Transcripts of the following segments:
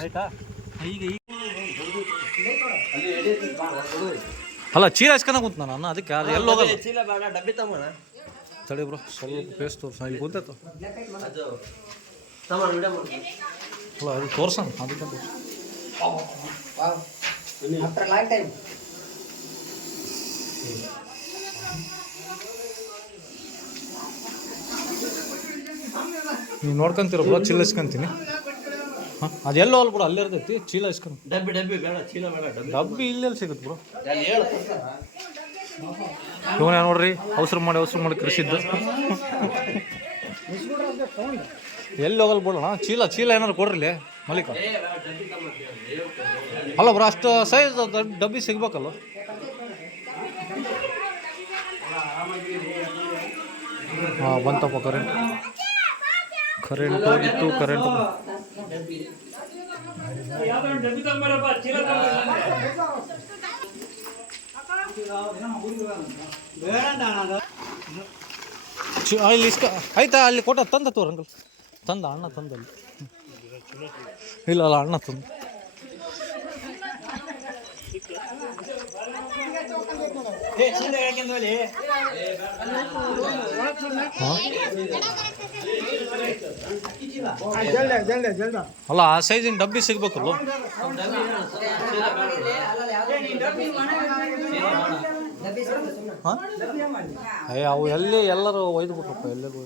ಆಯ್ತಾ ಈಗ ಅಲ್ಲ ಚೀಲ ಹಚ್ಕೊಂಡ ಕುಂತ ನಾನು ಅದಕ್ಕೆ ಅದು ಎಲ್ಲಿ ಹೋಗಲ್ಲ ಚೀಲ ಬೇಡ ಡಬ್ಬಿ ತಗೋಣ ತಡಿ ಬ್ರೋ ಸ್ವಲ್ಪ ಪೇಸ್ಟ್ ತೋರ್ಸ ಇಲ್ಲಿ ಕೂತೈತು ಅಲ್ಲ ಅದು ತೋರ್ಸಣ ಅದಕ್ಕೆ ನೀವು ನೋಡ್ಕೊಂತೀರ ಬ್ರೋ ಚೀಲ ಹಚ್ಕೊಂತೀನಿ ಹಾಂ ಅದೆಲ್ಲ ಹೋಗಲ್ಲ ಬ್ರೋ ಅಲ್ಲೇ ಇರ್ತೈತಿ ಚೀಲ ಹಚ್ಕೊಂಡು ಡಬ್ಬಿ ಡಬ್ಬಿ ಬೇಡ ಚೀಲ ಬೇಡ ಡಬ್ಬಿ ಇಲ್ಲೆಲ್ಲಿ ಸಿಗುತ್ತೆ ಬ್ರೋ ಇವನೇ ನೋಡ್ರಿ ಅವಸರ ಮಾಡಿ ಕೃಷಿದ್ದು ಎಲ್ಲಿ ಹೋಗಲ್ಲ ಬಿಡೋಣ ಚೀಲ ಏನಾರು ಕೊಡ್ರಿ ಮಲ್ಲಿಕ ಅಲ್ಲ ಬ್ರೋ ಅಷ್ಟು ಸೈಜ್ ಡಬ್ಬಿ ಸಿಗ್ಬೇಕಲ್ಲ ಹಾಂ ಬಂತಪ್ಪ ಕರೆಂಟ್ ಹೋಗಿತ್ತು ಕರೆಂಟ್ ಇಲ್ಲಿ ಇಸ್ಕ ಆಯ್ತಾ ಅಲ್ಲಿ ಕೊಟ್ಟ ತಂದ ತೋರಂಗಲ್ ತಂದ ಅಣ್ಣ ತಂದಲ್ಲಿ ಇಲ್ಲ ಅಣ್ಣ ತಂದ ಅಲ್ಲ ಆ ಸೈಜಿನ ಡಬ್ಬಿ ಸಿಗ್ಬೇಕಲ್ಲ ಅವು ಎಲ್ಲರೂ ಒಯ್ದು ಬಿಟ್ರಪ್ಪ ಎಲ್ಲರೂ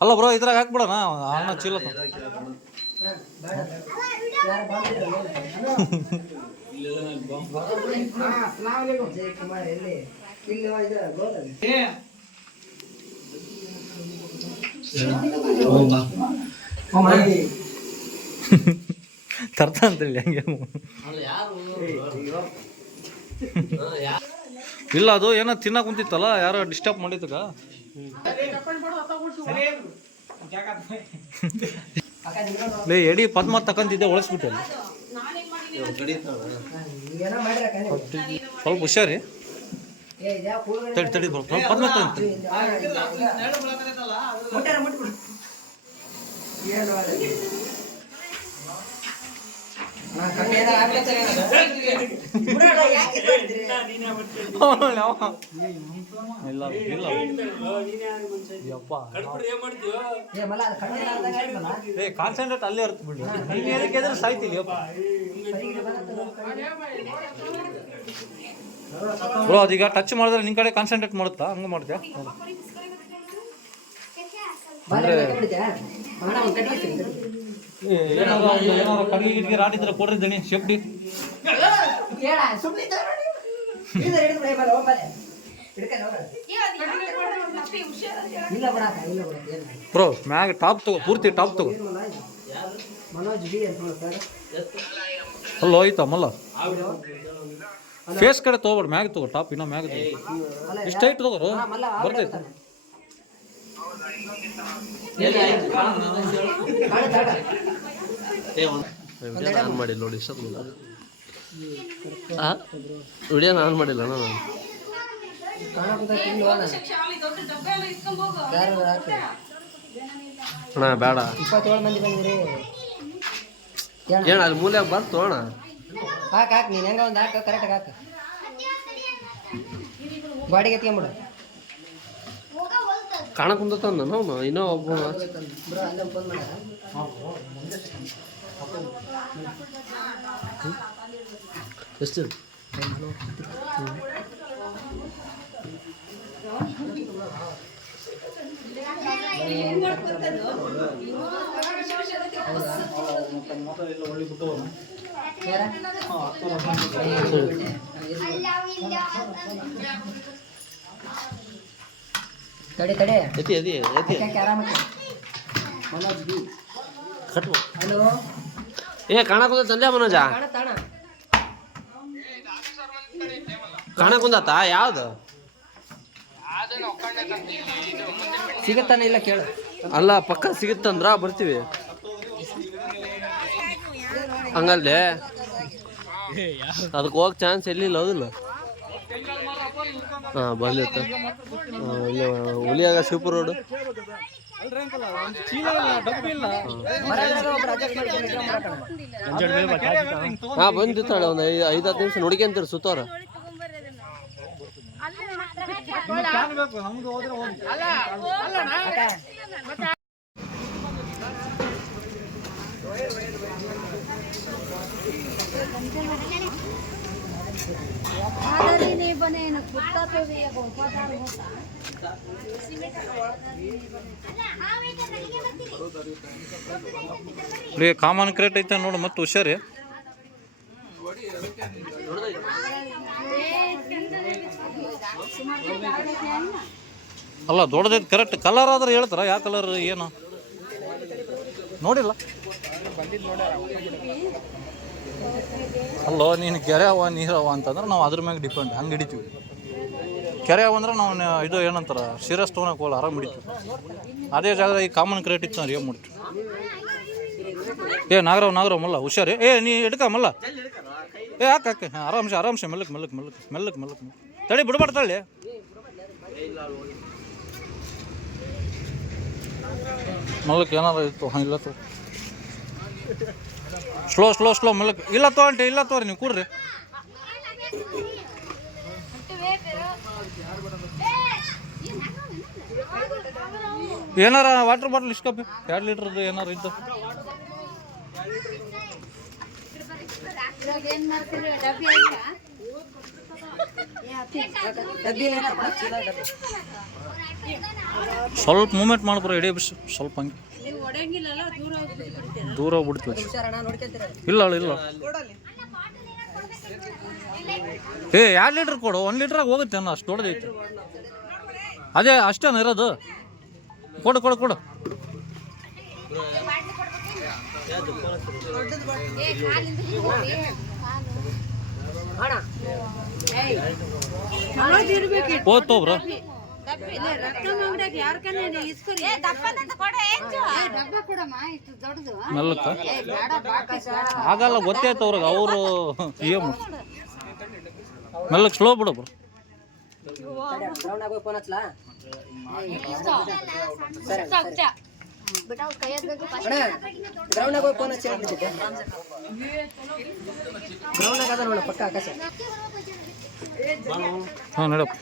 ಅಲ್ಲ ಬ್ರೋ ಇದ್ರಾಗ ಹಾಕ್ಬಿಡೋಣ ಅಣ್ಣ ಚೀಲ ತರ್ತ ಅಂತೇಳಿ ಹಂಗೆ ಇಲ್ಲ ಅದು ಏನೋ ತಿನ್ನಕ್ ಕುಂತಿತ್ತಲ್ಲ ಯಾರೋ ಡಿಸ್ಟರ್ಬ್ ಮಾಡಿದಾಗ ಲೇ ಎಡಿ ಪದ್ಮ ತಕೊಂತಿದ್ದೆ ಒಳಸ್ಬಿಟ್ಟೆ ಸ್ವಲ್ಪ ಹುಷಾರಿ ತಡಿ ಪದ್ಮ ತಗೊಂತೀನಿ ಕಾನ್ಸಂಟ್ರೇಟ್ ಅಲ್ಲೇ ಇರ್ತ ಬಿಡಿ ನೀನು ಏನಕ್ಕೆ ಸಾಯ್ತಿಲ್ಲ ಬ್ರೋ ಅದೀಗ ಟಚ್ ಮಾಡಿದ್ರೆ ನಿನ್ ಕಡೆ ಕಾನ್ಸಂಟ್ರೇಟ್ ಮಾಡುತ್ತಾ ಹಂಗೆ ಮಾಡ್ತೀಯಾ ಅಂದ್ರೆ ಏನಾರ ಕಡಿಗೆ ರಾಡಿದ್ರೆ ಕೊಡ್ರಿ ದಣಿ ಸೇಫ್ಟಿ ಬ್ರೋ ಮ್ಯಾಗ ಟಾಪ್ ತಗೋ ಪೂರ್ತಿ ಟಾಪ್ ತಗೋ ಅಲ್ಲ ಹೋಯ್ತಾ ಮಲ್ಲ ಫೇಸ್ ಕಡೆ ತಗೋಬೇಡ ಮ್ಯಾಗ ತಗೋ ಟಾಪ್ ಇನ್ನೂ ಮ್ಯಾಗ ತಗೋ ಇಷ್ಟ ಐಟ್ ತಗೋರು ಬರ್ತೈತೆ ಆನ್ ಮಾಡಿಲ್ಲ ನೋಡಿ ವಿಡಿಯೋ ಆನ್ ಮಾಡಿಲ್ಲ ನಾನು ಅಣ್ಣ ಬೇಡ 27 ಮಂದಿ ಬಂದಿರಿ ಏನ ಅಲ್ಲಿ ಮೂಲೆ ಬರ್ತು ಅಣ್ಣ ಹಾಕ್ ನೀನು ಹೆಂಗ ಒಂದು ಹಾಕ ಕರೆಕ್ಟಾಗಿ ಹಾಕ ಗಾಡಿಗೆ ಎತ್ಕೊಂಬಿಡು ಕಾಣಕ್ ಕುಂದತಂದ ನಾವು ಇನ್ನೂ ಒಬ್ಬ ಎಷ್ಟು ತಡಿ ಹಲೋ ಏ ಕಾಣಕುಂದ ತಂದೆ ಮನೋಜ ಕಾಣಕುಂದತ ಯಾವ್ದು ಸಿಗತ್ತಾನೆ ಇಲ್ಲ ಕೇಳು ಅಲ್ಲ ಪಕ್ಕ ಸಿಗುತ್ತಂದ್ರ ಬರ್ತೀವಿ ಹಂಗಲ್ದೆ ಅದಕ್ಕೆ ಹೋಗಕ್ ಚಾನ್ಸ್ ಎಲ್ಲಿಲ್ಲ ಹೌದಿಲ್ಲ ಹಾಂ ಬಂದಿತ್ತು ಹುಲಿಯಾಗ ಶಿವಪುರ ರೋಡು ಅಲ್ರಿ ಅಂಕಲ್ ಒಂದು ಚೀಲ ಇಲ್ಲ ಡಬ್ಬಿ ಇಲ್ಲ ಬರೋದ್ರಾಗ ಒಬ್ರು adjust ಮಾಡ್ಕೊಂಡು ಇಟ್ಕೊಂಡ್ಬಿಡಕಣ. ಹಾ ಬಂದಿತ್ತಾಳೆ ಒಂದು 5-10 ನಿಮಿಷ ನೋಡ್ಕೊಂತೀರಿ ಸುತ್ತೋರ. ಕ್ಯಾನ್ ಬೇಕು ನಮ್ದು ಹೋದ್ರೆ ಹೋಗಿ ಕಾಮನ್ ಕ್ರೇಟ್ ಐತೆ ನೋಡು ಮತ್ತೆ ಹುಷಾರಿ. ಅಲ್ಲ ದೊಡ್ಡದೈತೆ ಕರೆಕ್ಟ್. ಕಲರ್ ಆದ್ರೆ ಹೇಳ್ತಾರ ಯಾವ ಕಲರ್ ಏನು ನೋಡಿಲ್ಲ. ಅಲ್ಲೋ ನೀನು ಕೆರೆ ಅವ ನೀರವ ಅಂತಂದ್ರೆ ನಾವು ಅದ್ರ ಮ್ಯಾಗ ಡಿಪೆಂಡ್ ಹಂಗೆ ಹಿಡಿತೀವಿ. ಕೆರೆ ಅವ ಅಂದ್ರೆ ನಾವು ಇದು ಏನಂತಾರ ಸೀರಿಯಸ್ ತೊಗೊಳಕ್ಕೆ ಹೋಗಲ್ಲ ಆರಾಮ್ ಹಿಡಿತೀವಿ. ಅದೇ ಜಾಗದಾಗ ಈ ಕಾಮನ್ ಕ್ರೇಟ್ ಇತ್ತು ಅಂದ್ರೆ ಏನು ಮಾಡ್ತೀವಿ. ನಾಗರಾವ್ ಮಲ್ಲ ಹುಷಾರಿ. ನೀ ಹಿಡ್ಕ ಮಲ್ಲ. ಹಾಕೆ ಆರಾಮ್ಸೆ ಮೆಲ್ಲಕ್ಕೆ ತಡಿ ಬಿಡ್ಬಾರ್ದು ತಳ್ಳಿ. ಮಲ್ಲಕ್ಕೆ ಏನಾರ ಇತ್ತು ಇಲ್ಲ ತೋ ಸ್ಲೋ ಮಲ್ಲಕ್ಕೆ ಇಲ್ಲ ತೋಂಟಿ ಇಲ್ಲ ತೋರಿ ನೀವು ಕೂಡ್ರಿ. ಏನಾರ ವಾಟರ್ ಬಾಟಲ್ ಇಸ್ಕೊಪ್ಪಿ 2 ಲೀಟ್ರದ್ದು ಏನಾರು ಇದ್ದು. ಸ್ವಲ್ಪ ಮೂಮೆಂಟ್ ಮಾಡ್ಬಾರ ಎಡೆ ಬಿಸಿ ಸ್ವಲ್ಪ ಹಂಗೆ ದೂರ ಹೋಗ್ಬಿಡ್ತೀವಿ. ಇಲ್ಲ 2 ಲೀಟ್ರ್ ಕೊಡು. 1 ಲೀಟ್ರಾಗ ಹೋಗುತ್ತೆ ಅನ್ನೋ ಅಷ್ಟು ದೊಡ್ಡದೈತೆ. ಅದೇ ಅಷ್ಟೇನ ಇರೋದು. ಕೊಡು ಹೋಗ್ತೋ ಬ್ರೋ. ಮೆಲ್ಲಕ್ಕ ಆಗಲ್ಲ ಗೊತ್ತೈತೆ ಅವ್ರಿಗೆ. ಅವರು ಏನು ಮೆಲ್ಲಕ್ಕೆ ಸ್ಲೋ ಬಿಡು ಬ್ರೋ. ಹಾಂ ನಡಪ್ಪ.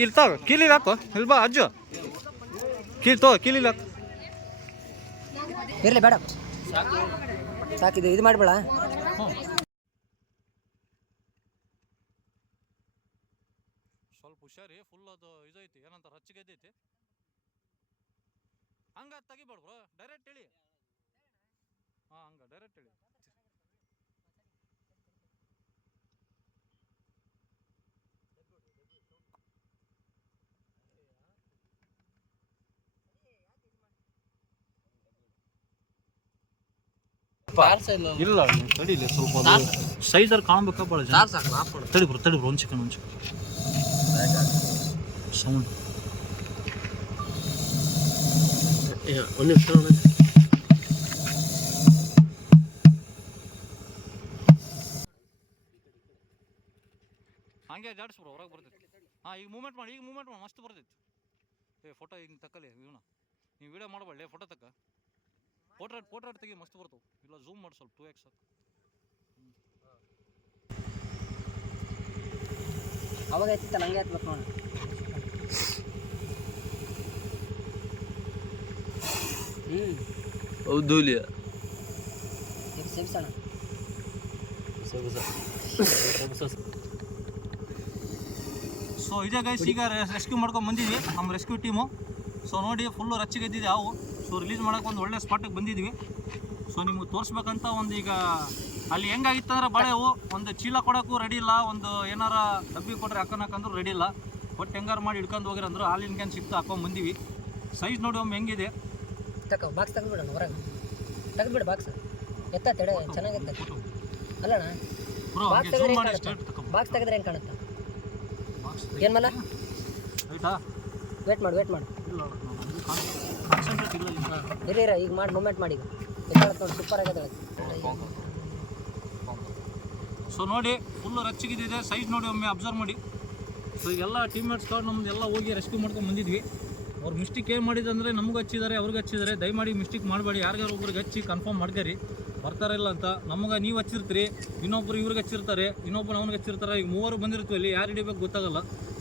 ಇಲ್ಲಿ ತಗೋ ಕೀಲಿ ಹಾಕು. ಇಲ್ಲಿ ಬಾ ಅಜ್ಜು ಕೀಲಿ ಹಾಕು. ಇರಲಿ ಬೇಡ ಸಾಕಿದು ಇದು ಮಾಡಬೇಡ. ಸ್ವಲ್ಪ ಹುಷಾರಿ. ಫುಲ್ ಅದು ಇದೈತಿ ಏನಂತ ರಚ್ಚಿಗೆದ್ದೈತಿ. ಹಂಗ ತೆಗಿಬೇಡ್ಬ್ರು ಡೈರೆಕ್ಟ್ ಹೇಳಿ. ಹಂಗ ಡೈರೆಕ್ಟ್ ಹೇಳಿ. ಇಲ್ಲ ತಡಿಲಿ ಸ್ವಲ್ಪ ಸೈಜರ್ ಕಾಣ್ಬೇಕಾ ಭಾಳ ಜನ. ತಡಿಬ್ರು ಒಂದು ಚಿಕನ್ ಸೌಂಡ್ ಹಂಗೆ ಜಾಡಿಸ್ಬಿಡು ಹೊರಗೆ ಬರ್ತೈತಿ. ಈಗ ಮೂಮೆಂಟ್ ಮಾಡಿ ಮಸ್ತ್ ಬರ್ತೈತಿ. ಫೋಟೋ ಹಿಂಗೆ ತಕ್ಕಲಿ ಇವನ ನೀವು ವಿಡಿಯೋ ಮಾಡಬೇಡಿ. ಫೋಟೋ ತಕ್ಕ ಪೋರ್ಟ್ರೇಟ್ ತೆಗಿ ಮಸ್ತ್ ಬರ್ತಾವೆ. ಇಲ್ಲ ಝೂಮ್ ಮಾಡಿ ಸ್ವಲ್ಪ 2x ಸಾಕು. ಅವಾಗ ಐತಿತ್ತಲ್ಲ ಹಂಗೆ ಐತ್ಬೇಕು ನೋಡಿ. ಹೌದು ಸೊ ಇದೇ ಗೈಸ್ ಈಗ ರೆಸ್ಕ್ಯೂ ಮಾಡ್ಕೊಂಡು ಬಂದಿದ್ವಿ ನಮ್ಮ ರೆಸ್ಕ್ಯೂ ಟೀಮು. ಸೊ ನೋಡಿ ಫುಲ್ಲು ರಚ್ಚಿಗೆದ್ದಿದೆ ಅವು. ಸೊ ರಿಲೀಸ್ ಮಾಡೋಕೆ ಒಂದು ಒಳ್ಳೆ ಸ್ಪಾಟಿಗೆ ಬಂದಿದ್ವಿ. ಸೊ ನಿಮ್ಗೆ ತೋರಿಸ್ಬೇಕಂತ ಒಂದು ಈಗ ಅಲ್ಲಿ ಹೆಂಗಾಗಿತ್ತು ಅಂದ್ರೆ ಬಳೆವು ಒಂದು ಚೀಲ ಕೊಡೋಕ್ಕೂ ರೆಡಿ ಇಲ್ಲ. ಒಂದು ಏನಾರ ಡಬ್ಬಿ ಕೊಟ್ಟರೆ ಹಾಕೋಣಕ್ಕಂದ್ರೂ ರೆಡಿ ಇಲ್ಲ. ಒಟ್ಟು ಹೆಂಗಾರು ಮಾಡಿ ಹಿಡ್ಕೊಂಡು ಹೋಗಿರಂದ್ರು ಹಾಲಿನ ಕ್ಯಾನ್ ಸಿಕ್ತು ಹಾಕೊಂಡು ಬಂದೀವಿ. ಸೈಜ್ ನೋಡಿ ಒಮ್ಮೆ ಹೆಂಗಿದೆ. ತಗೋ ಬಾಕ್ಸ್ ತೆಗೆದ್ಬಿಡೋಣ ಹೊರಗೆ. ತೆಗೆದ್ಬಿಡು ಬಾಕ್ಸ್. ಎತ್ತಡೆ ಚೆನ್ನಾಗಿತ್ತ ಅಲ್ಲಣ್ಣ. ಬಾಕ್ಸ್ ತೆಗೆದ್ರೆ ಹೆಂಗೆ ಕಾಣುತ್ತೆ ಏನು ಮಲ್ಲ? ವೇಟ್ ಮಾಡು ಇರ ಈಗ ಮಾಡಿ ಮೂಮೆಂಟ್ ಮಾಡಿ. ಈಗ ನೋಡಿ ಸೂಪರ್ ಆಗೈತೆ. ಸೊ ನೋಡಿ ಫುಲ್ಲು ರಚ್ಚಿಗಿದ್ದಿದೆ, ಸೈಜ್ ನೋಡಿ ಒಮ್ಮೆ ಅಬ್ಸರ್ವ್ ಮಾಡಿ. ಸೊ ಈಗೆಲ್ಲ ಟೀಮ್ಮೇಟ್ಸ್ಗಳು ನಮ್ದು ಎಲ್ಲ ಹೋಗಿ ರೆಸ್ಕ್ಯೂ ಮಾಡ್ಕೊಂಡು ಬಂದಿದ್ವಿ. ಅವ್ರು ಮಿಸ್ಟೇಕ್ ಏನು ಮಾಡಿದಂದರೆ ನಮ್ಗೆ ಹಚ್ಚಿದ್ದಾರೆ, ಅವ್ರಿಗೆ ಹಚ್ಚಿದ್ದಾರೆ. ದಯಮಾಡಿ ಮಿಸ್ಟೇಕ್ ಮಾಡಬೇಡಿ, ಯಾರಿಗಾರು ಒಬ್ರಿಗೆ ಹಚ್ಚಿ ಕನ್ಫರ್ಮ್ ಮಾಡ್ಕರಿ ಬರ್ತಾರೆ ಇಲ್ಲ ಅಂತ. ನಮ್ಗೆ ನೀವು ಹಚ್ಚಿರ್ತೀರಿ, ಇನ್ನೊಬ್ರು ಇವ್ರಿಗೆ ಹಚ್ಚಿರ್ತಾರೆ, ಇನ್ನೊಬ್ಬರು ಅವ್ನಿಗೆ ಹಚ್ಚಿರ್ತಾರೆ. ಈಗ ಮೂವರು ಬಂದಿರ್ತೀವಿ ಅಲ್ಲಿ, ಯಾರು ಹಿಡಿಬೇಕು ಗೊತ್ತಾಗಲ್ಲ.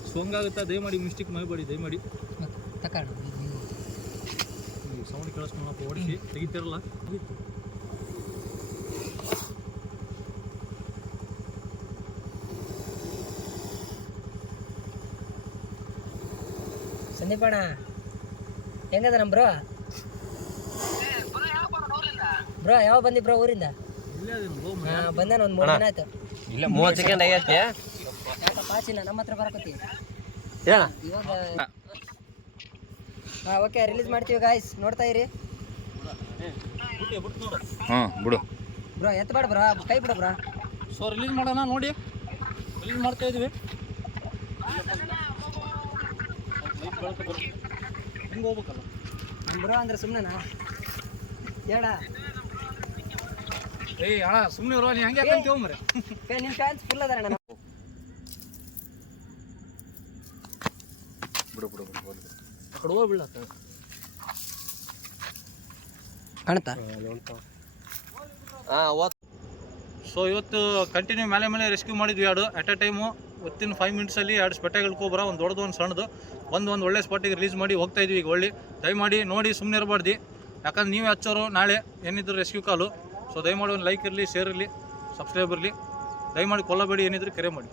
ಸೊ ಹಂಗಾಗುತ್ತೆ, ದಯಮಾಡಿ ಮಿಸ್ಟೇಕ್ ಮಾಡಬೇಡಿ ದಯಮಾಡಿ. ಸೌಂಡ್ ಕೇಳಿಸ್ಕೊಂಡಪ್ಪ, ಓಡಿಸಿ ತೆಗಿತಿರಲ್ಲ. ಸಂದೀಪಣ್ಣ ಹೆಂಗದ ನಮ್ಮ ಬ್ರೋ? ಬ್ರೋ ಯಾವ ಬಂದಿ ಬ್ರೋ ಊರಿಂದ? ಬಂದಾನ ಒಂದು 3 ದಿನ ಆಯ್ತು. ಇಲ್ಲ 30 ಸೆಕೆಂಡ್ ಆಗೈತೆ. ಯಾಕಪ್ಪ ಆಚಿಲ್ಲ ನಮ್ಮ ಹತ್ರ ಬರಕತ್ತಿ ಇವಾಗ. ಓಕೆ, ರಿಲೀಸ್ ಮಾಡ್ತೀವಿ ಗಾಯ್ಸ್, ನೋಡ್ತಾ ಇರಿ. ಬಿಡು ಬ್ರೋ ಎತ್ತಬೇಡ ಬ್ರೋ, ಕೈ ಬಿಡು ಬ್ರೋ. ಸೊ ರಿಲೀಸ್ ಮಾಡೋಣ ನೋಡಿ, ರಿಲೀಸ್ ಮಾಡ್ತಾ ಇದೀವಿ. ಹಿಂಗೆ ಹೋಗ್ಬೇಕಲ್ಲ ನಮ್ಮ ಬ್ರೋ ಅಂದ್ರೆ ಸುಮ್ಮನೆನಾ ಹೇಳ? ಏಯ್ ಅಣ್ಣ ಸುಮ್ಮನೆ ಇರೋ, ನೀ ಹಂಗೆ ಯಾಕಂತೀವ ಮರೆ. ನಿಮ್ಮ ಫ್ಯಾನ್ಸ್ ಫುಲ್ ಅದಾರ ಅಣ್ಣ. ಬಿಡು ಆ ಕಡೆ ಹೋಗ್ಬಿಡ್ಲತ್ತ ಕಾಣ್ತಾ? ಸೊ ಇವತ್ತು ಕಂಟಿನ್ಯೂ ಮೇಲೆ ರೆಸ್ಕ್ಯೂ ಮಾಡಿದ್ವಿ. ಎರಡು ಅಟ್ ಎ ಟೈಮು ವಿತಿನ್ 5 ಮಿನಿಟ್ಸಲ್ಲಿ 2 ಸ್ಪೆಟ್ಟಾಗಿ ಇಳ್ಕೊಬ್ರ, ಒಂದು ದೊಡ್ಡದು ಒಂದು ಸಣ್ಣದು. ಒಂದು ಒಳ್ಳೆ ಸ್ಪಾಟಿಗೆ ರಿಲೀಸ್ ಮಾಡಿ ಹೋಗ್ತಾ ಇದೀವಿ ಈಗ. ಒಳ್ಳೆ ದಯಮಾಡಿ ನೋಡಿ, ಸುಮ್ಮನೆ ಇರಬಾರ್ದು. ಯಾಕಂದ್ರೆ ನೀವೇ ಹಚ್ಚೋರು ನಾಳೆ ಏನಿದ್ರು ರೆಸ್ಕ್ಯೂ ಕಾಲು. ಸೊ ದಯಮಾಡಿ ಒಂದು ಲೈಕ್ ಇರಲಿ, ಶೇರ್ ಇರಲಿ, ಸಬ್ಸ್ಕ್ರೈಬ್ ಇರಲಿ. ದಯಮಾಡಿ ಕೊಲ್ಲಬೇಡಿ, ಏನಿದ್ರು ಕರೆ ಮಾಡಿ.